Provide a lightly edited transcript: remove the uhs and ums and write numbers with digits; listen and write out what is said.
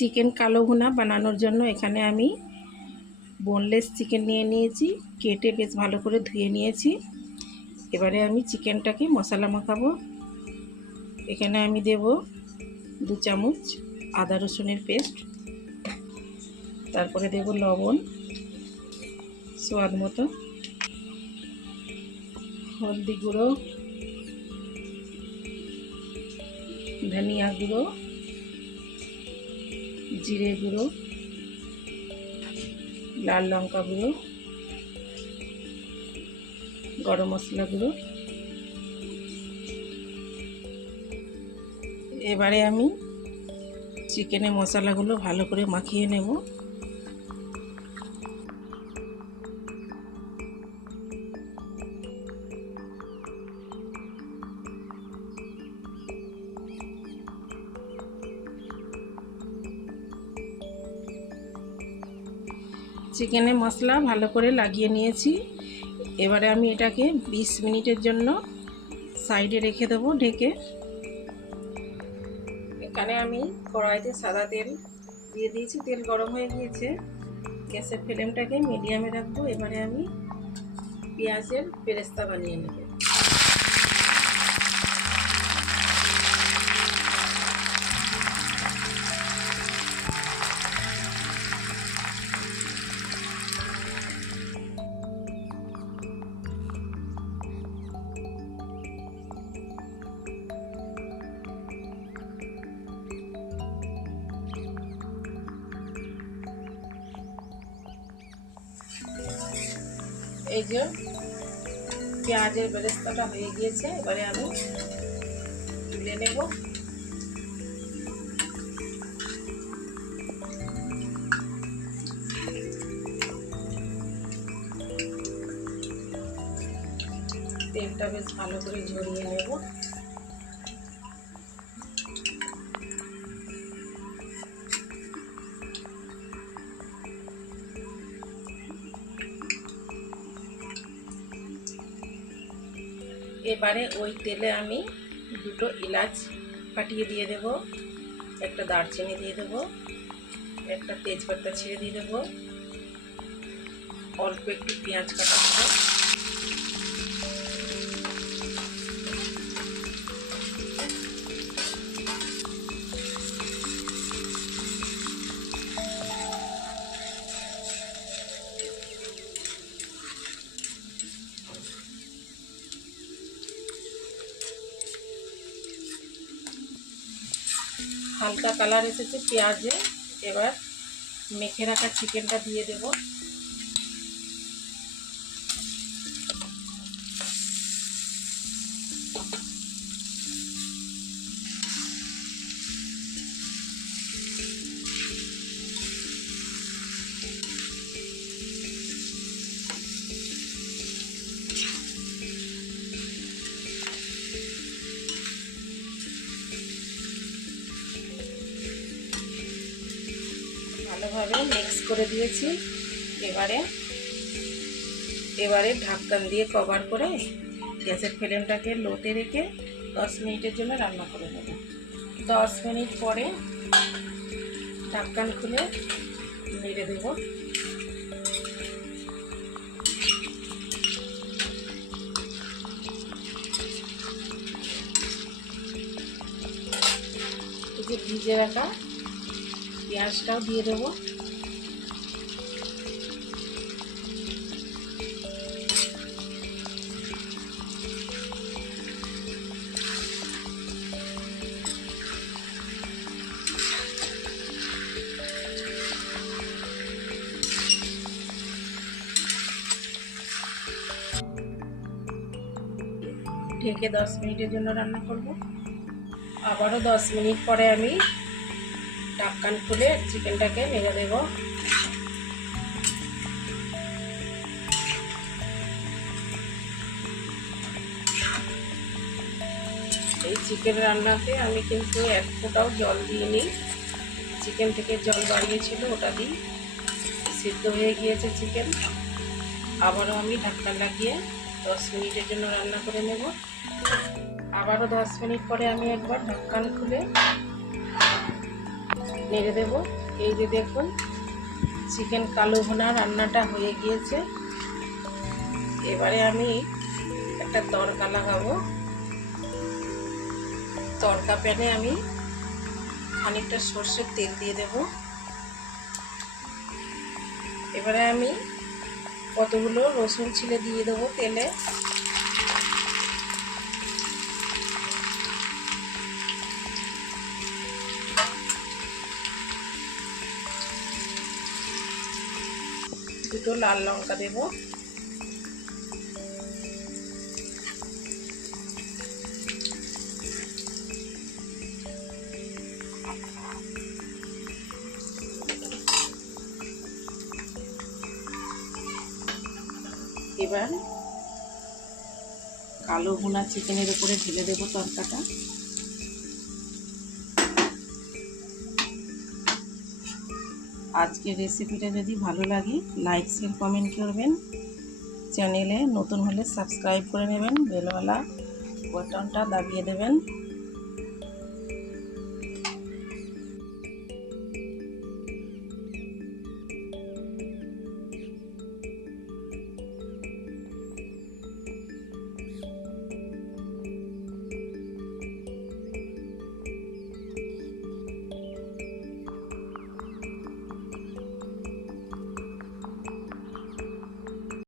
Chicken কালো ভুনা বানানোর জন্য এখানে আমি বোনলেস চিকেন নিয়ে নিয়েছি, কেটে বেশ ভালো করে ধুয়ে নিয়েছি। এবারে আমি চিকেনটাকে মশলা মাখাবো। এখানে আমি দেব 2 চামচ আদা রসুনের পেস্ট, তারপরে দেব লবণ স্বাদ মতো, হলদি গুঁড়ো, ধনিয়া গুঁড়ো, জিরে গুঁড়ো, লাল লঙ্কা গুঁড়ো, গরম মশলা গুঁড়ো। এবারে আমি চিকেনের মশলাগুলো ভালো করে মাখিয়ে নেব। চিকেনের মশলা ভালো করে লাগিয়ে নিয়েছি। এবারে আমি এটাকে 20 মিনিটের জন্য সাইডে রেখে দেবো ঢেকে। এখানে আমি কড়াইতে সাদা তেল দিয়ে দিয়েছি, তেল গরম হয়ে গিয়েছে। গ্যাসের ফ্লেমটাকে মিডিয়ামে রাখবো। এবারে আমি পেঁয়াজের বেরেস্তা বানিয়ে নেব। এই যে পেঁয়াজের বেরেস্তাটা হয়ে গিয়েছে, এবারে আমি তুলে নেব। তেলটা বেশ ভালো করে ঝরিয়ে নেব। এবারে ওই তেলে আমি 2টো এলাচ ফাটিয়ে দিয়ে দেব, একটা দারচিনি দিয়ে দেব, একটা তেজপাতা ছিঁড়ে দিয়ে দেব, অল্প একটু পেঁয়াজ কাটা দেবো, হালকা কালার এসেছে পেঁয়াজে। এবার মেখে রাখা চিকেনটা দিয়ে দেব। ভালোভাবে মিক্স করে দিয়েছি। এবারে ঢাকনা দিয়ে কভার করে গ্যাসের ফ্লেমটাকে লোতে রেখে 10 মিনিটের জন্য রান্না করে নেব। 10 মিনিট পরে ঢাকনা খুলে নেড়ে দেব। এই যে ভিজে রাখা পেঁয়াজটাও দিয়ে দেবো। ঢেকে 10 মিনিটের জন্য রান্না করব। আবারও 10 মিনিট পরে আমি ঢাকনা খুলে চিকেনটাকে নেড়ে দেব। এই চিকেন রান্নাতে আমি কিন্তু 1 ফোঁটাও জল দিইনি। চিকেন থেকে জল বাড়িয়েছিল, ওটা দিই সিদ্ধ হয়ে গিয়েছে চিকেন। আবারও আমি ঢাকনা লাগিয়ে 10 মিনিটের জন্য রান্না করে নেব। আবারও 10 মিনিট পরে আমি একবার ঢাকনা খুলে নেড়ে দেব। এই যে দেখুন চিকেন কালো ভুনা রান্নাটা হয়ে গিয়েছে। এবারে আমি একটা তড়কা লাগাবো। তড়কা প্যানে আমি খানিকটা সর্ষের তেল দিয়ে দেব। এবারে আমি কতগুলো রসুন ছিলে দিয়ে দেবো তেলে। দুটো লাল লঙ্কা দেব। এবার কালো ভুনা চিকেনের উপরে ঢেলে দেবো তরকাটা। আজকের রেসিপিটা যদি ভালো লাগে লাইক শেয়ার কমেন্ট করবেন। চ্যানেলে নতুন হলে সাবস্ক্রাইব করে নেবেন, বেলওয়ালা বাটনটা দাবিয়ে দেবেন।